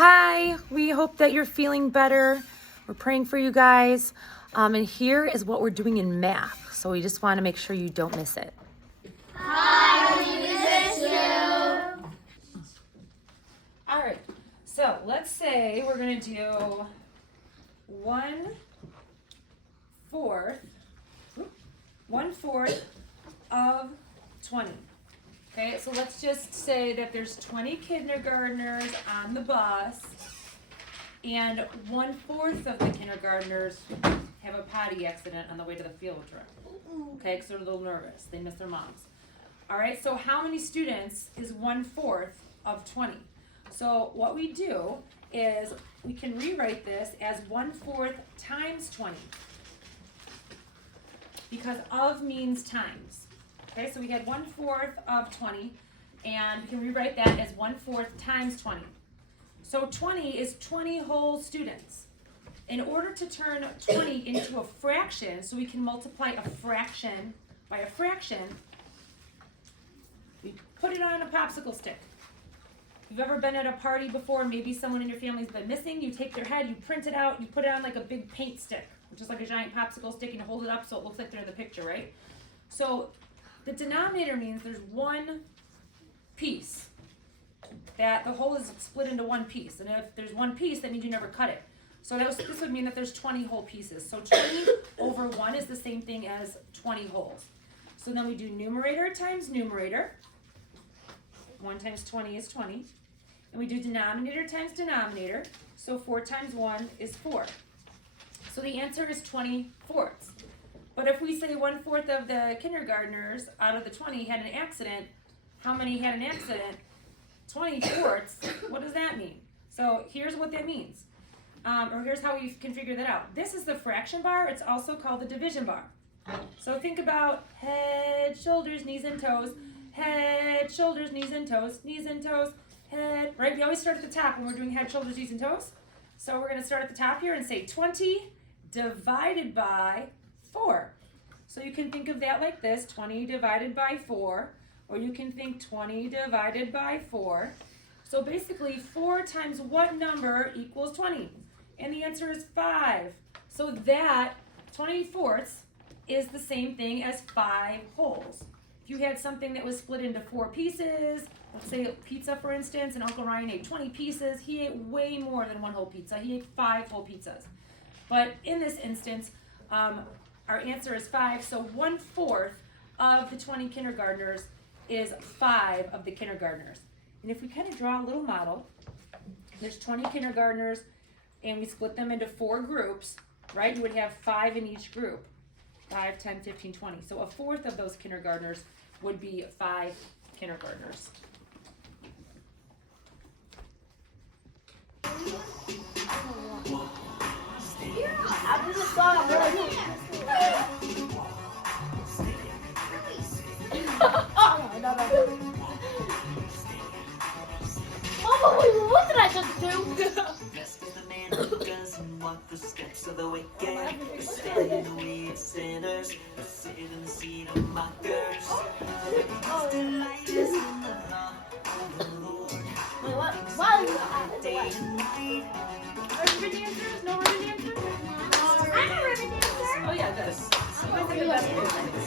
Hi, we hope that you're feeling better. We're praying for you guys. And here is what we're doing in math. So we just want to make sure you don't miss it. Hi, we miss you. All right, so let's say we're going to do 1/4 of 20. Okay, so let's just say that there's 20 kindergartners on the bus, and 1/4 of the kindergartners have a potty accident on the way to the field trip. Okay, because they're a little nervous. They miss their moms. All right, so how many students is 1/4 of 20? So what we do is we can rewrite this as 1/4 times 20. Because of means times. Okay, so we had 1/4 of 20, and we can rewrite that as 1/4 times 20. So 20 is 20 whole students. In order to turn 20 into a fraction, so we can multiply a fraction by a fraction, we put it on a popsicle stick. If you've ever been at a party before, maybe someone in your family's been missing, you take their head, you print it out, you put it on like a big paint stick, which is like a giant popsicle stick, and you hold it up so it looks like they're in the picture, right? So the denominator means there's one piece, that the whole is split into one piece. And if there's one piece, that means you never cut it. So this would mean that there's 20 whole pieces. So 20 over 1 is the same thing as 20 wholes. So then we do numerator times numerator. 1 times 20 is 20. And we do denominator times denominator. So 4 times 1 is 4. So the answer is 20/4. But if we say 1/4 of the kindergartners out of the 20 had an accident, how many had an accident? 20/4. What does that mean? So here's what that means. Or here's how we can figure that out. This is the fraction bar. It's also called the division bar. So think about head, shoulders, knees, and toes. Head, shoulders, knees, and toes. Knees and toes, head. Right? We always start at the top when we're doing head, shoulders, knees, and toes. So we're going to start at the top here and say 20 divided by 4. So you can think of that like this, 20 divided by 4, or you can think 20 divided by 4. So basically 4 times what number equals 20? And the answer is 5. So that 20/4 is the same thing as 5 wholes. If you had something that was split into 4 pieces, let's say a pizza for instance, and Uncle Ryan ate 20 pieces, he ate way more than 1 whole pizza. He ate 5 whole pizzas. But in this instance, our answer is 5, so 1/4 of the 20 kindergartners is 5 of the kindergartners. And if we kind of draw a little model, there's 20 kindergartners, and we split them into 4 groups, right? You would have 5 in each group, 5, 10, 15, 20. So 1/4 of those kindergartners would be 5 kindergartners. After the song, I'm really no. Mama, what did I just do? Blessed is the man who doesn't walk the steps of the wicked, or stand in the way of sinners, or sit in the seat of mockers. His delight is in the law of the Lord. Wait, what? Day and night. Are ribbon dancers? No ribbon dancers? I'm a ribbon dancer. Oh yeah, this.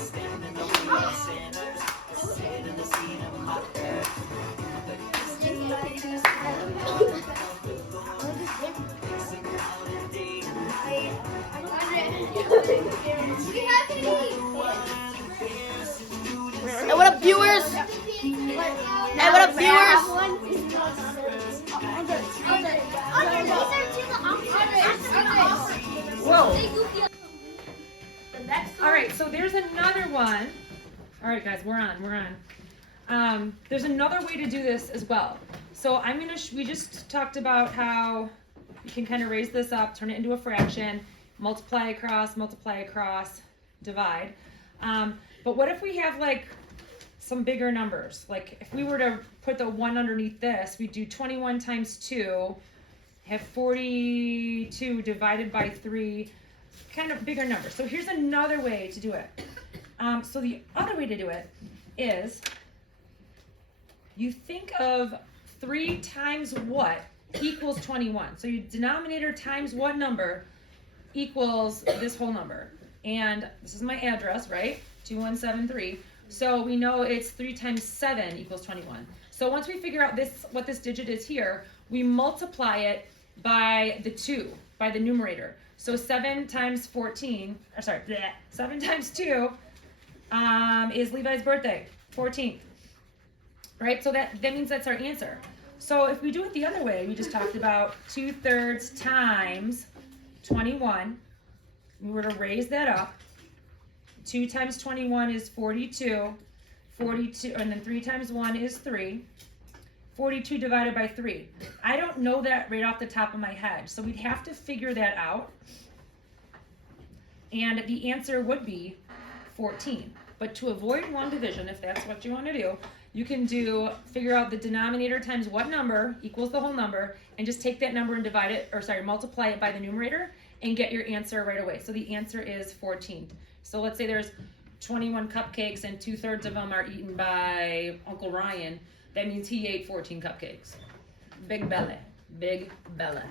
Stand in the way of sinners, or sit in the seat of mockers. His delight is in the law of the Lord. Sing out in day and night. Hey, what up, viewers? Hey, what up, viewers? Whoa. All right, so there's another one. All right, guys, we're on. There's another way to do this as well. So we just talked about how you can kind of raise this up, turn it into a fraction, multiply across, divide. But what if we have like some bigger numbers? Like if we were to put the 1 underneath this, we'd do 21 times 2, have 42 divided by 3, kind of bigger numbers. So here's another way to do it. So the other way to do it is you think of 3 times what equals 21. So your denominator times what number equals this whole number. And this is my address, right? 2173. So we know it's 3 times 7 equals 21. So once we figure out what this digit is here, we multiply it by the 2, by the numerator. So 7 times 14, or sorry, 7 times 2 is Levi's birthday, 14th. Right, so that means that's our answer. So if we do it the other way, we just talked about 2/3 times 21. We were to raise that up. 2 times 21 is 42. 42, and then 3 times 1 is 3. 42 divided by 3. I don't know that right off the top of my head, so we'd have to figure that out. And the answer would be 14. But to avoid long division, if that's what you want to do, you can figure out the denominator times what number equals the whole number, and just take that number and multiply it by the numerator and get your answer right away. So the answer is 14. So let's say there's 21 cupcakes and 2/3 of them are eaten by Uncle Ryan. That means he ate 14 cupcakes. Big belly, big belly.